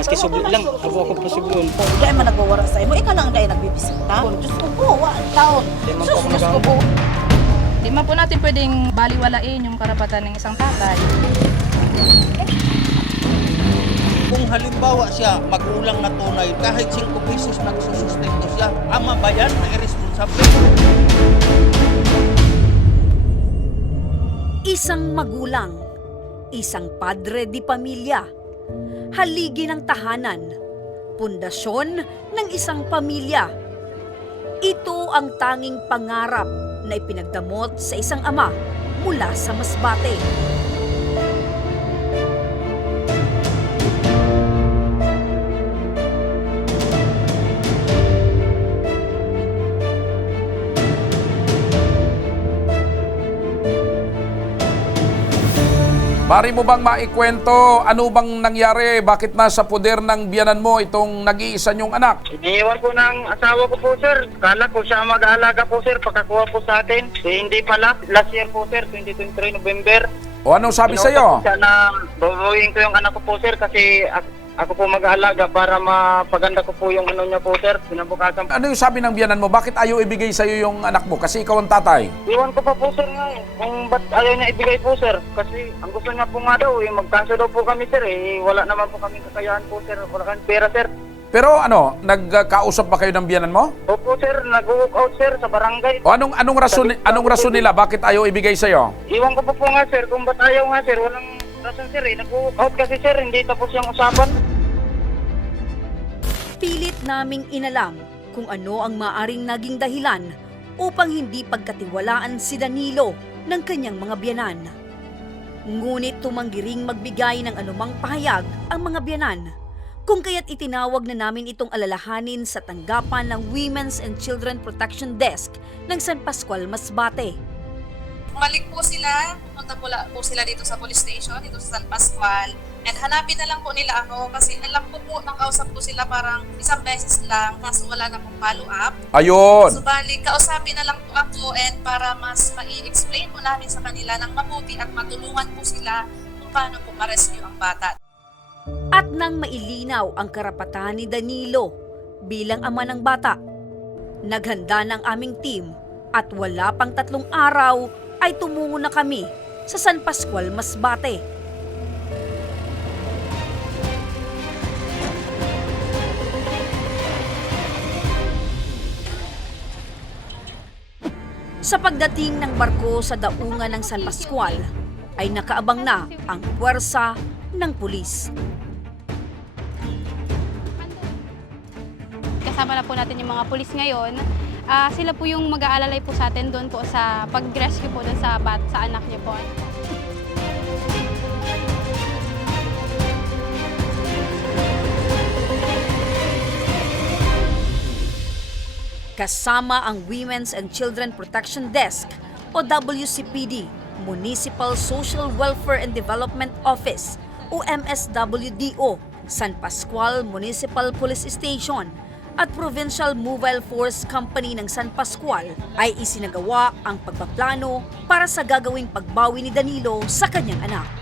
maski subli lang, abo ako posiblon. Kung di man nagwawara sa imo, ikaw lang dahil nagbibisita. Diyos ko po, wa taon. Di man po Sus, ako Diyos ko po. Di man po natin pwedeng baliwalain yung karapatan ng isang tatay. Kung halimbawa siya magulang na tunay, kahit 5 pesos nagsusustento siya, ama ba yan na irresponsible? Isang magulang, isang padre di pamilya, haligi ng tahanan, pundasyon ng isang pamilya. Ito ang tanging pangarap na ipinagdamot sa isang ama mula sa Masbate. Mari mo bang maikwento ano bang nangyari? Bakit nasa poder ng biyanan mo itong nag-iisa niyong anak? Iniwan ko ng asawa ko po sir. Kala ko siya mag-aalaga po sir pagkakuha po sa atin. Eh, hindi pala. Last year po sir, 2023 November. O anong sabi sa iyo? siya na babawiin ko yung anak ko po sir kasi ako po mag-aalaga para mapaganda ko po yung ano niya po sir. Pinabukasan po. Ano yung sabi ng biyanan mo? Bakit ayaw ibigay sa iyo yung anak mo? Kasi ikaw ang tatay. Iwan ko pa po sir nga eh. Kung ba't ayaw niya ibigay po sir. Kasi ang gusto niya po nga daw eh, mag-cancel daw po kami sir eh. Wala naman po kami kakayahan po sir. Wala kami pera sir. Pero ano, nagkausap ba kayo ng biyanan mo? Opo sir, nag-walk out sir sa barangay. O anong anong rason anong rason nila bakit ayaw ibigay sa iyo? Iwan ko po po nga sir, kung ba't ayaw nga sir, walang rason sir eh. Nag-walk out kasi sir, hindi tapos yung usapan. Pilit naming inalam kung ano ang maaring naging dahilan upang hindi pagkatiwalaan si Danilo ng kanyang mga biyanan. Ngunit tumanggiring magbigay ng anumang pahayag ang mga biyanan kung kaya't itinawag na namin itong alalahanin sa tanggapan ng Women's and Children Protection Desk ng San Pascual, Masbate. Bumalik po sila, la- po sila dito sa police station, dito sa San Pascual. And hanapin na lang po nila ako kasi alam ko po, nakausap ko sila parang isang beses lang, kaso wala na pong follow up. Ayun. So bali, kausapin na lang po ako and para mas mai-explain po namin sa kanila ng mabuti at matulungan po sila kung paano po ma-rescue ang bata. At nang mailinaw ang karapatan ni Danilo bilang ama ng bata, naghanda ng aming team at wala pang tatlong araw ay tumungo na kami sa San Pascual, Masbate. Sa pagdating ng barko sa daungan ng San Pascual, ay nakaabang na ang puwersa ng pulis. kasama na po natin yung mga pulis ngayon. Ah, sila po yung mag-aalalay po sa atin doon po sa pag-rescue po doon sa bat sa anak niyo po. Kasama ang Women's and Children Protection Desk o WCPD, Municipal Social Welfare and Development Office o MSWDO, San Pascual Municipal Police Station at Provincial Mobile Force Company ng San Pascual ay isinagawa ang pagpaplano para sa gagawing pagbawi ni Danilo sa kanyang anak.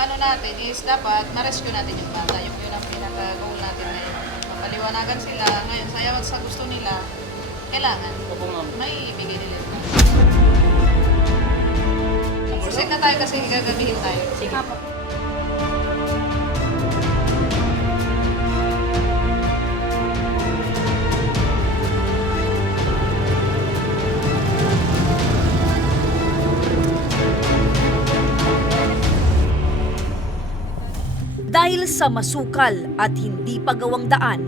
Ano natin is dapat ma-rescue natin yung bata. Yung yun ang pinaka-goal natin ngayon. Mapaliwanagan sila. Ngayon, sayaw sa gusto nila, kailangan Opo ma'am. may ibigay nila. Proceed na tayo kasi gagamitin tayo. Sige. Dahil sa masukal at hindi pagawang daan,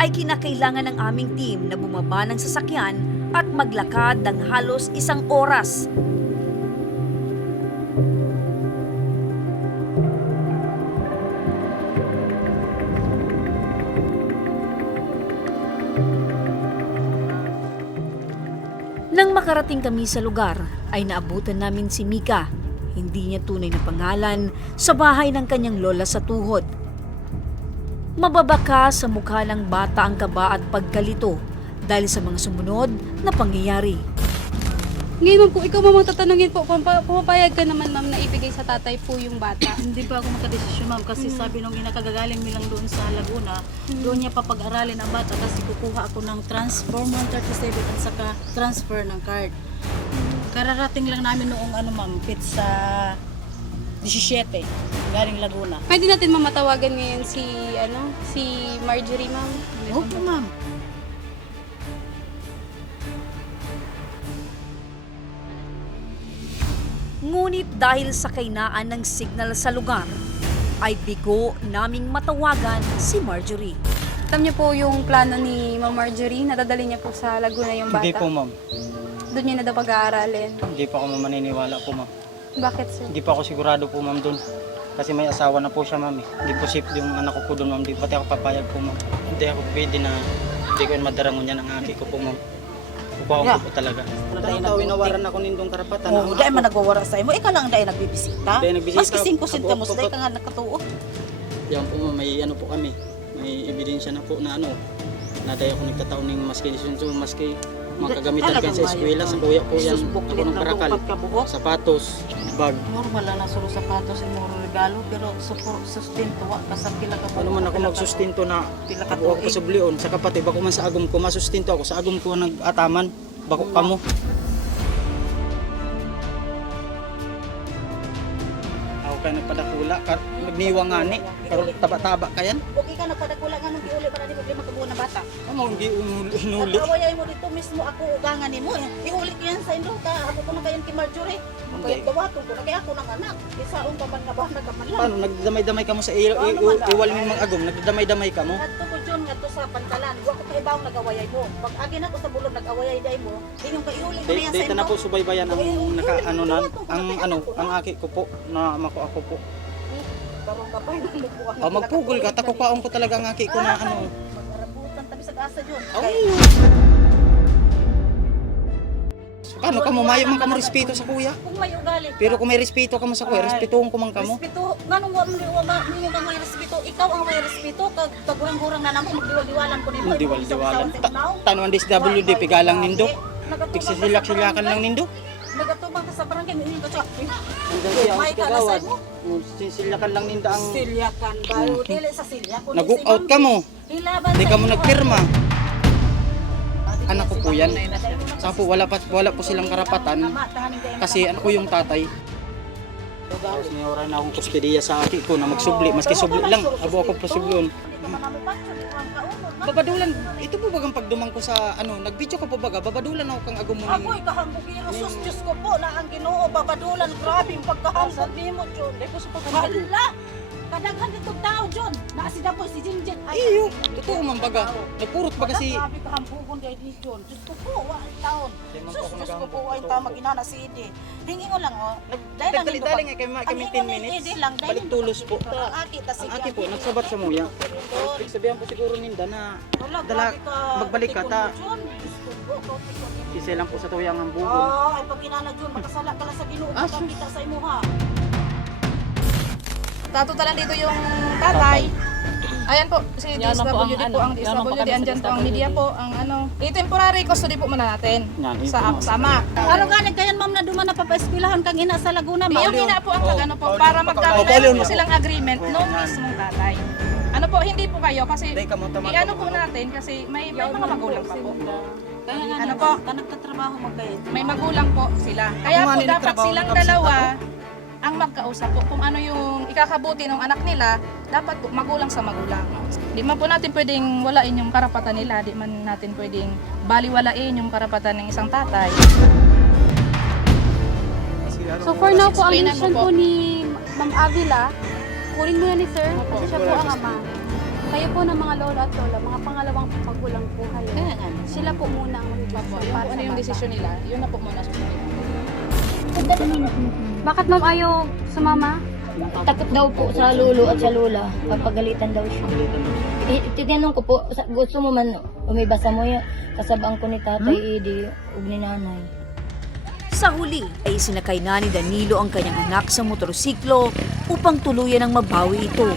ay kinakailangan ng aming team na bumaba ng sasakyan at maglakad ng halos isang oras. Nang makarating kami sa lugar, ay naabutan namin si Mika. Hindi niya tunay na pangalan sa bahay ng kanyang lola sa tuhod. Mababaka sa mukha ng bata ang kaba at pagkalito dahil sa mga sumunod na pangyayari. Ngayon ma'am, kung ikaw ma'am ang tatanungin po, pumapayag ka naman ma'am na ibigay sa tatay po yung bata. Hindi pa ako makadesisyon ma'am kasi sabi nung inakagagaling nilang doon sa Laguna, doon niya papag-aralin ang bata kasi kukuha ako ng transform 137 at saka transfer ng card. Kararating lang namin noong ano ma'am, pizza 17 galing Laguna. Pwede natin ma'am matawagan ngayon si, ano, si Marjorie ma'am. Opo ma'am. Ngunit dahil sa kainaan ng signal sa lugar, ay bigo naming matawagan si Marjorie. Alam niyo po yung plano ni Ma'am Marjorie, nadadali niya po sa Laguna yung bata. Hindi po ma'am. Doon niya na daw pag-aaralin. Hindi pa ako maniniwala po ma'am. Bakit sir? Hindi pa ako sigurado po ma'am doon. Kasi may asawa na po siya ma'am eh. Hindi po safe yung anak ko po doon ma'am. Hindi pati ako papayag po ma'am. Hindi ako pwede na hindi ko yung madarangon yan ang aki ko po ma'am. Kukuha ko Yeah. po talaga. Tayo inawaran ako nindong karapatan. Oo, dahil man nagwawara sa imo. Ikaw lang dahil nagbibisita. Dahil nagbisita. Maski 5 sentamos, Abo- dahil ka nga nakatuo. Yan po ma'am, may ano po kami. May ebidensya na po na ano. Na tayo ako nagtataon ng maski maski mga kagamitan Talagang kan sa eskwela, sa kuya ko yan. Ako ng parakal. ka. Sapatos, bag. Normal lang na solo sapatos ay moro regalo pero support sustento wa ka sa pila ka Ano man ako magsustinto na Pila ka ako ako sublion sa kapatid bako man sa agom ko masustinto ako sa agom ko nag-ataman bako kamo ako kay nagpadakula kar nagniwa ngani karon taba-taba kayan Okay ka nagpadakula nga nung giuli para di mo lima kabuo na bata. amo hindi unuli Nagawayay mo dito mismo ako ugangan nimo. eh. Iuli ko yan sa indo ka. Ako ko na kayan kay Marjorie. Kaya gawaton ko na kaya ako nang anak. Isaon pa man nga ba nagaman lang. paano nagdamay-damay ka mo sa i- i- i- iwal mo mga agom nagdamay-damay ka mo Adto ko John ngadto sa pantalan. Wa ko kay bawang nagawayay mo. Pag agin ako sa bulog nagawayay day mo, inyong kay iuli ko na yan sa data na indo. po subaybayan ang naka ano na ang ano ang aki ko po na mako ako po oh, magpugol ka takukaon ko talaga ang aki ko na ano Magarabutan tabi sa asa John. Oh. Kay Paano ka mo? Mayo man ka mo respeto sa kuya. kung may ugali ka. Pero kung may respeto ka mo sa kuya, respetuhon ko man ka mo. Respeto, nganong wa mo wa mo nga may respeto, ikaw ang may respeto kag kagurang-gurang na namo magdiwal-diwalan ko nimo. Diwal-diwalan. Tanuan DSWD, pigalang nindo. Tigsisilak-silakan lang nindo. Nagatubang ka sa barangay mo ka siya. Hanggang siya ang May ka na sigagawad. sa imo. Sisilakan lang nindo ang... Silyakan ba? Dili sa silya kundi Nag-walk si out ka mo. Hindi sa ka mo nagpirma. Anak ko po yan. Saka po, wala, pa, wala po silang karapatan. Kasi ano ko yung tatay. Tapos may oras na akong kuspediya sa aki ko na magsubli. Maski subli lang, abo ako pa sublion. Hindi ka man namin di ko ang kaunod. Babadulan, ito po bagang pagdumang ko sa ano, nag-video ka po baga, babadulan ako kang agum mo ning- Ako'y kahambugiro, sus Diyos ko po na ang ginoo, babadulan, grabe yung pagkahambog ni mo, John. Hala! Kadaghan itong tao, John. Naasida po si Jinjin. Iyo, totoo man baga. Nagpurot baga si... Grabe kahambugon dahil ni John. Diyos ko po, wa ang taon. Di Sus, Diyos ko po, wa ang totoo taon maginana si Ede. Hingi ko lang, oh. Dali-dali nga kay kami 10 minutes. Balik tulos po. Ang Ang aki po, nagsabat sa muya. Sabihan po siguro ninda na dala, magbalik ka ta. Sisi lang po sa tuyang ang bugon. Oh, ay pag ginana John, makasala ka lang sa ginoo, Ah, kita sa imuha. Tatotalan dito yung tatay. Ayan po, si DSWD po ang DSWD, andyan po ang media po, ang ano. I-temporary custody po muna natin Yan, yun sa po. sama. Ano galing kayan ma'am na duman na papaeskwilahan kang ina sa Laguna ma'am? Yung ina po ang kagano po, para magkakaroon po silang agreement nung mismong tatay. Ano po, hindi po kayo kasi i-ano po natin kasi may, may mga magulang pa po. Kaya nga Ano ano po? po? Ka nagtatrabaho mo kayo. May magulang po sila. Kaya Ako nga, po dapat nagtrabaho silang sa dalawa ang magkausap po kung ano yung ikakabuti ng anak nila, dapat po magulang sa magulang. Di man po natin pwedeng walain yung karapatan nila, di man natin pwedeng baliwalain yung karapatan ng isang tatay. So for now po, ang Explainan mo mission po. po ni Ma'am Avila, kunin muna ni Sir, kasi siya po ang ama. Kayo po ng mga lola at lola, mga pangalawang magulang po kayo. Sila po muna ang mag-decide para Ano sa yung bata. desisyon nila, yun na po muna susunod. Bakit ma'am ayaw sumama? Takot daw po sa lolo at sa lola. Papagalitan daw siya. I- Titinanong ko po, sa- gusto mo man umibasa mo yung kasabang ko ni tatay Edi ug ni nanay. Sa huli ay sinakay na ni Danilo ang kanyang anak sa motorsiklo upang tuluyan ang mabawi ito.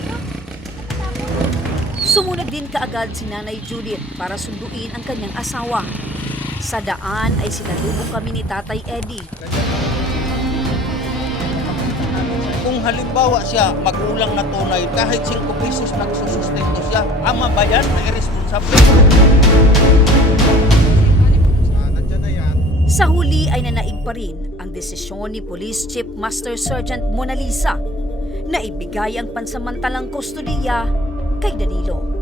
Sumunod din kaagad si Nanay Judith para sunduin ang kanyang asawa. Sa daan ay sinalubong kami ni Tatay Eddie. Kung halimbawa siya magulang na tunay, kahit 5 pesos nagsusustento siya, ama ba yan na irresponsible? Sa huli ay nanaig pa rin ang desisyon ni Police Chief Master Sergeant Mona Lisa na ibigay ang pansamantalang kustodiya kay Danilo.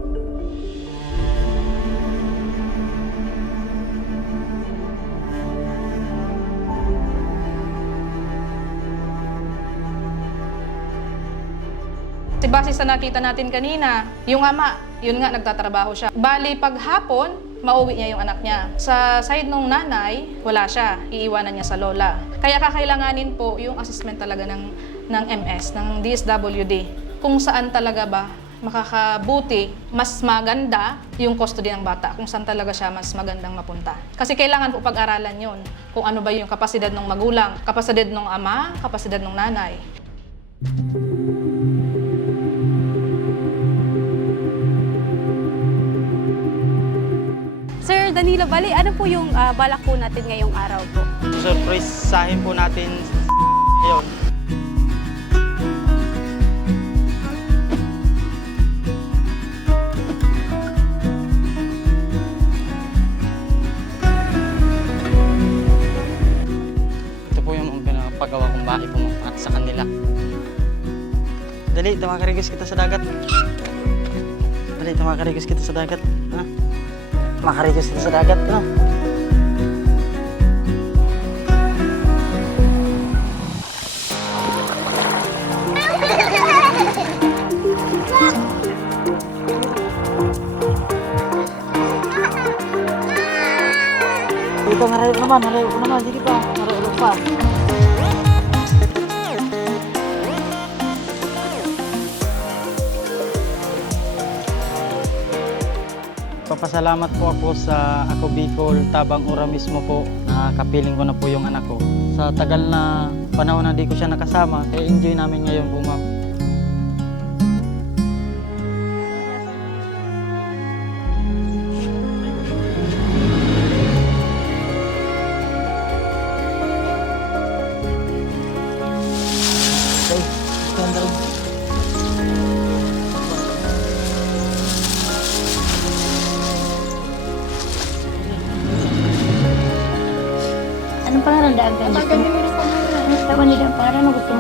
Kasi sa nakita natin kanina, yung ama, yun nga nagtatrabaho siya. Bali, pag hapon, mauwi niya yung anak niya. Sa side nung nanay, wala siya. Iiwanan niya sa lola. Kaya kakailanganin po yung assessment talaga ng, ng MS, ng DSWD. Kung saan talaga ba makakabuti, mas maganda yung custody ng bata, kung saan talaga siya mas magandang mapunta. Kasi kailangan po pag-aralan yun, kung ano ba yung kapasidad ng magulang, kapasidad ng ama, kapasidad ng nanay. Sir Danilo, bali, ano po yung ah, balak po natin ngayong araw po? Surprise sahin po natin yun. Ito po yung pinapagawa kong bahay po at sa kanila. Dali, tumakarigos kita sa dagat. Dali, tumakarigos kita sa dagat. Ha? Makarigos kita sa dagat, no? Dito, marayok naman, marayok naman. Sige pa, marayok pa. Papasalamat po ako sa Ako Bicol, Tabang Ura mismo po na kapiling ko na po yung anak ko. Sa tagal na panahon na di ko siya nakasama, kaya enjoy namin ngayon po ma'am. Pangalan daan ka? Gusto mo? Ano sa tawa nila? Pangalan mo gusto